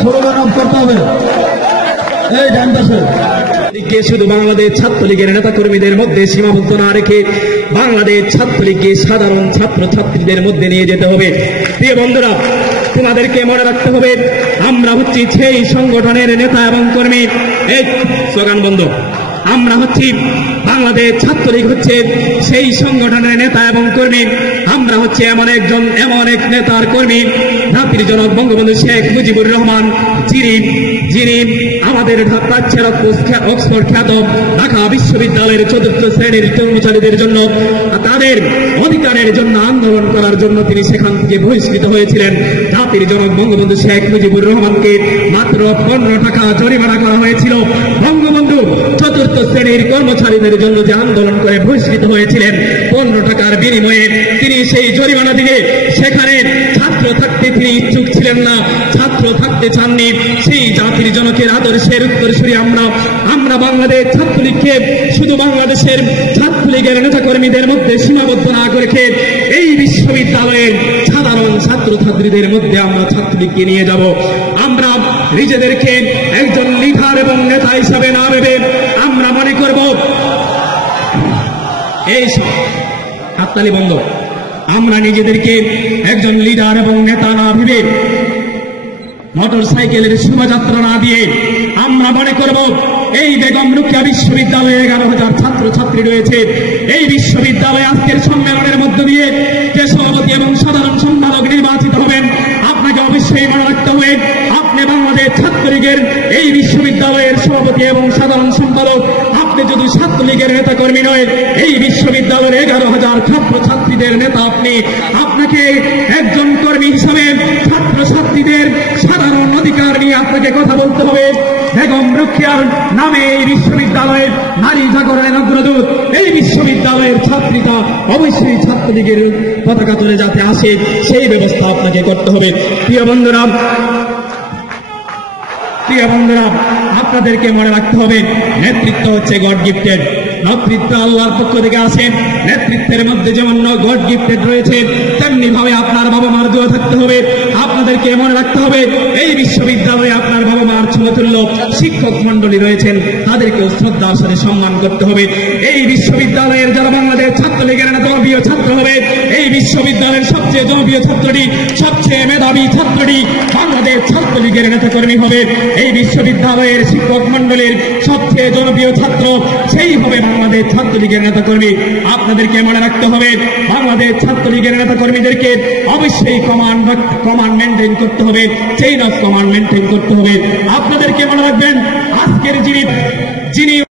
Slogan of করতে হবে। এই ডান পাশে শুধু বাংলাদেশ ছাত্রলীগের নেতা কর্মীদের মধ্যে সীমাবদ্ধ না রেখে বাংলাদেশ ছাত্রলীগকে সাধারণ ছাত্র ছাত্রীদের মধ্যে নিয়ে যেতে হবে। প্রিয় বন্ধুরা, তোমাদেরকে মনে রাখতে হবে আমরা হচ্ছি সেই সংগঠনের নেতা এবং কর্মী। এই স্লোগান বন্ধ। আমরা হচ্ছি বাংলাদেশ ছাত্রলীগ হচ্ছে সেই সংগঠনের নেতা এবং কর্মী। আমরা হচ্ছে এমন এক নেতার কর্মী, জাতির জনক বঙ্গবন্ধু শেখ মুজিবুর রহমান, যিনি আমাদের প্রাচ্যের অক্সফোর্ড খ্যাত ঢাকা বিশ্ববিদ্যালয়ের ৪র্থ শ্রেণীর কর্মচারীদের জন্য তাদের অধিকারের জন্য আন্দোলন করার জন্য তিনি সেখান থেকে বহিষ্কৃত হয়েছিলেন। জাতির জনক বঙ্গবন্ধু শেখ মুজিবুর রহমানকে মাত্র 15 টাকা জরিমানা করা হয়েছিল। বঙ্গবন্ধু ৪র্থ শ্রেণীর কর্মচারীদের জন্য যে আন্দোলন করে বহিষ্কৃত হয়েছিলেন, 15 টাকার বিনিময়ে তিনি সেই জরিমানা দিয়ে সেখানে ছাত্র থাকতে তিনি ইচ্ছুক ছিলেন না, ছাত্র থাকতে চাননি। সেই জাতির জনকের আদর্শের উত্তরসূরি আমরা বাংলাদেশ ছাত্রলীগকে শুধু বাংলাদেশের ছাত্রলীগের নেতাকর্মীদের মধ্যে সীমাবদ্ধ না রেখে এই বিশ্ববিদ্যালয়ের সাধারণ ছাত্রছাত্রীদের মধ্যে আমরা ছাত্রলীগকে নিয়ে যাব। আমরা নিজেদেরকে একজন লিডার এবং নেতা হিসাবে না ভেবে আমরা মনে করব এই হাততালি বন্ধ। আমরা নিজেদেরকে একজন লিডার এবং নেতা না ভেবে মোটর সাইকেলের শোভাযাত্রা না দিয়ে আমরা মনে করব এই বেগম রোকেয়া বিশ্ববিদ্যালয়ে 11,000 ছাত্রছাত্রী রয়েছে। এই বিশ্ববিদ্যালয়ে আজকের সম্মেলনের মধ্য দিয়ে যে সভাপতি এবং সাধারণ সম্পাদক নির্বাচিত হবেন, আপনাকে অবশ্যই মনে রাখতে হবে আপনি বাংলাদেশ ছাত্রলীগের এই বিশ্ববিদ্যালয়ের সভাপতি এবং সাধারণ সম্পাদক। আপনি যদি ছাত্রলীগের নেতা কর্মী নয়, এই বিশ্ববিদ্যালয়ের 11,000 ছাত্রছাত্রীদের নেতা আপনাকে একজন কর্মী হিসাবে ছাত্রছাত্রীদের সাধারণ অধিকার নিয়ে আপনাকে কথা বলতে হবে। বেগম রোকেয়ার নামে এই বিশ্ববিদ্যালয়ের নারী জাগরণের অগ্রদূত এই বিশ্ববিদ্যালয়ের ছাত্রীরা অবশ্যই ছাত্রলীগের পতাকা তুলে যাতে আসে সেই ব্যবস্থা আপনাকে করতে হবে। প্রিয় বন্ধুরা, আপনাদেরকে মনে রাখতে হবে নেতৃত্ব হচ্ছে গড গিফটেড। নেতৃত্ব আল্লাহর পক্ষ থেকে আসে। নেতৃত্বের মধ্যে যেমন গড গিফটেড রয়েছে, তেমনি ভাবে আপনার বাবা মার দোয়া থাকতে হবে। আপনাদেরকে মনে রাখতে হবে এই বিশ্ববিদ্যালয়ে আপনার বাবা মার সমতুল্য শিক্ষক মন্ডলী রয়েছেন, তাদেরকেও শ্রদ্ধার সাথে সম্মান করতে হবে। এই বিশ্ববিদ্যালয়ের যারা বাংলাদেশ ছাত্রলীগের জনপ্রিয় ছাত্র হবে, এই বিশ্ববিদ্যালয়ের সবচেয়ে জনপ্রিয় ছাত্রটি, সবচেয়ে মেধাবী ছাত্রটি বাংলাদেশ ছাত্রলীগের নেতাকর্মী হবে। এই বিশ্ববিদ্যালয়ের শিক্ষক মন্ডলীর সবচেয়ে জনপ্রিয় ছাত্র সেই হবে বাংলাদেশ ছাত্রলীগের নেতাকর্মী। আপনাদেরকে মনে রাখতে হবে বাংলাদেশ ছাত্রলীগের নেতাকর্মীদেরকে অবশ্যই কমান্ড মেনটেন করতে হবে, চেইন অফ কমান্ড মেনটেন করতে হবে। আপনাদেরকে মনে রাখবেন আজকের যিনি